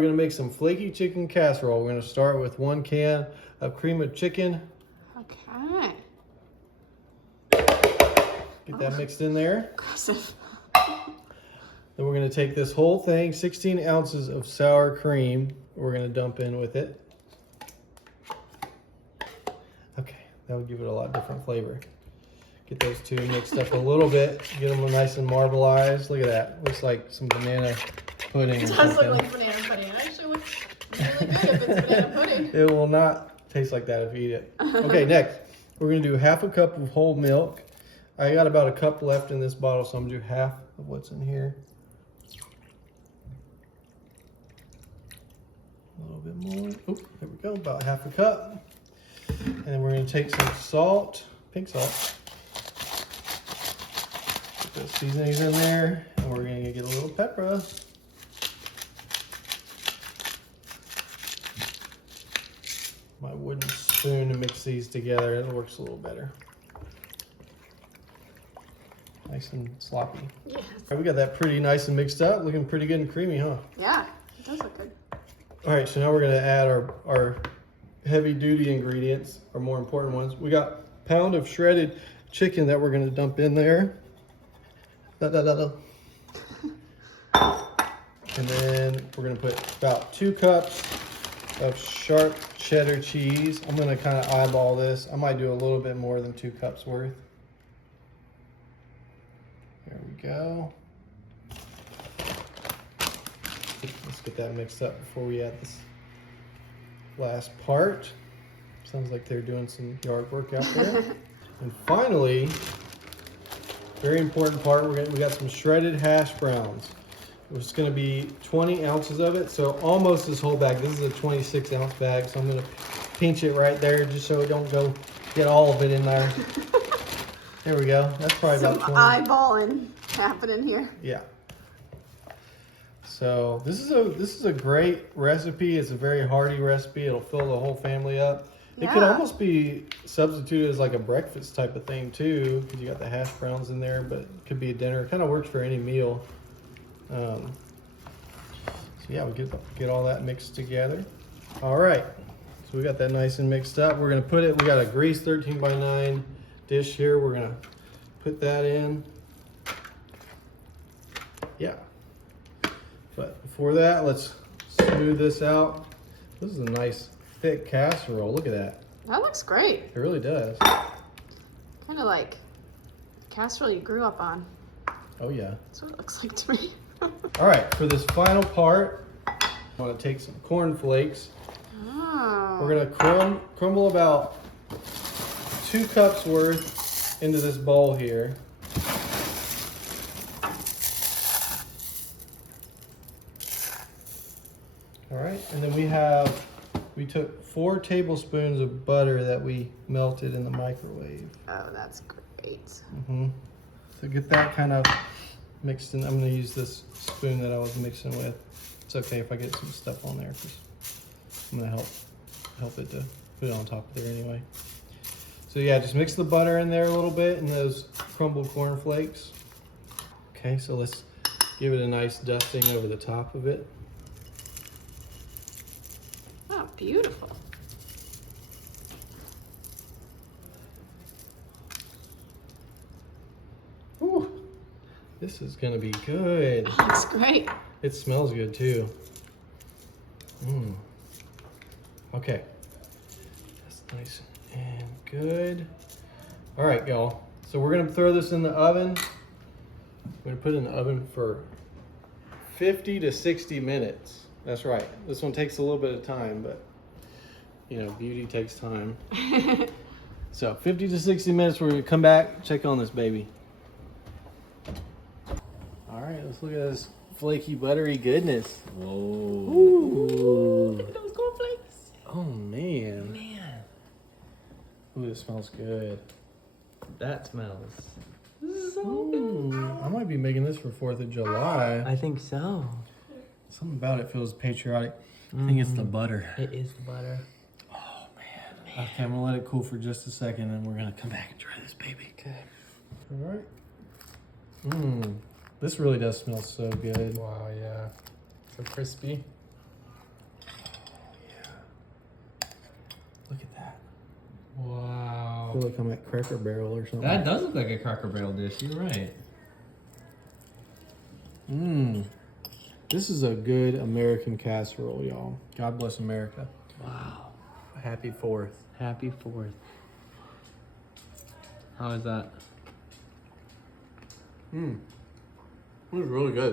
we're gonna make some flaky chicken casserole. We're gonna start with 1 can of cream of chicken. Okay. Get that mixed in there. Aggressive. Then we're gonna take this whole thing, 16 ounces of sour cream, we're gonna dump in with it. Okay, that would give it a lot different flavor. Get those two mixed up a little bit, get them nice and marbleized. Look at that, looks like some banana pudding. It does look like banana pudding. It actually looks really good if it's banana pudding. It will not taste like that if you eat it. Okay, next, we're gonna do 1/2 cup of whole milk. I got about a cup left in this bottle, so I'm gonna do half of what's in here. A little bit more. Oh, there we go, about 1/2 cup. And then we're gonna take some salt, pink salt. Put those seasonings in there, and we're gonna get a little pepper. My wooden spoon to mix these together, it works a little better. Nice and sloppy. Yes. All right, we got that pretty nice and mixed up, looking pretty good and creamy, huh? Yeah, it does look good. All right, so now we're gonna add our heavy duty ingredients, our more important ones. We got a pound of shredded chicken that we're gonna dump in there. And then we're gonna put about 2 cups of sharp cheddar cheese. I'm gonna kind of eyeball this. I might do a little bit more than 2 cups worth. There we go. Let's get that mixed up before we add this last part. Sounds like they're doing some yard work out there. And finally, very important part, we got some shredded hash browns. It's gonna be 20 ounces of it, so almost this whole bag. This is a 26 ounce bag, so I'm gonna pinch it right there just so it don't go get all of it in there. There we go. That's probably Some about 20. eyeballing happening here. Yeah. So this is a great recipe. It's a very hearty recipe. It'll fill the whole family up. It could Yeah. almost be substituted as like a breakfast type of thing too, because you got the hash browns in there, but it could be a dinner. It kind of works for any meal. So yeah, we get all that mixed together. All right, so we got that nice and mixed up. We're gonna put it, we got a greased 13x9 dish here. We're gonna put that in. Yeah. But before that, let's smooth this out. This is a nice thick casserole. Look at that. That looks great. It really does. Kind of like casserole you grew up on. Oh yeah. That's what it looks like to me. All right, for this final part, I want to take some corn flakes. Oh. We're gonna crumble about 2 cups worth into this bowl here. All right, and then we took 4 tablespoons of butter that we melted in the microwave. Oh, that's great. So get that kind of mixed in. I'm gonna use this spoon that I was mixing with. It's okay if I get some stuff on there, because I'm gonna help it to put it on top of there anyway. So yeah, just mix the butter in there a little bit and those crumbled corn flakes. Okay, so let's give it a nice dusting over the top of it. Oh, beautiful. Ooh, this is gonna be good. That looks great. It smells good too. Okay, that's nice and good. All right, y'all. So we're gonna throw this in the oven. We're gonna put it in the oven for 50 to 60 minutes. That's right. This one takes a little bit of time, but you know, beauty takes time. So 50 to 60 minutes, we're gonna come back, check on this baby. All right, let's look at this flaky, buttery goodness. Whoa. Ooh. Look at those cornflakes. Oh, man. Ooh, it smells good. That smells. So good. I might be making this for 4th of July. I think so. Something about it feels patriotic. I think it's the butter. It is the butter. Oh, man. Okay, I'm going to let it cool for just a second, and we're going to come back and try this baby. Okay. All right. This really does smell so good. Wow, yeah. So crispy. I Wow. feel like I'm at Cracker Barrel or something. That does look like a Cracker Barrel dish. You're right. Mmm. This is a good American casserole, y'all. God bless America. Wow. Happy 4th. Happy 4th. How is that? Mmm. It was really good.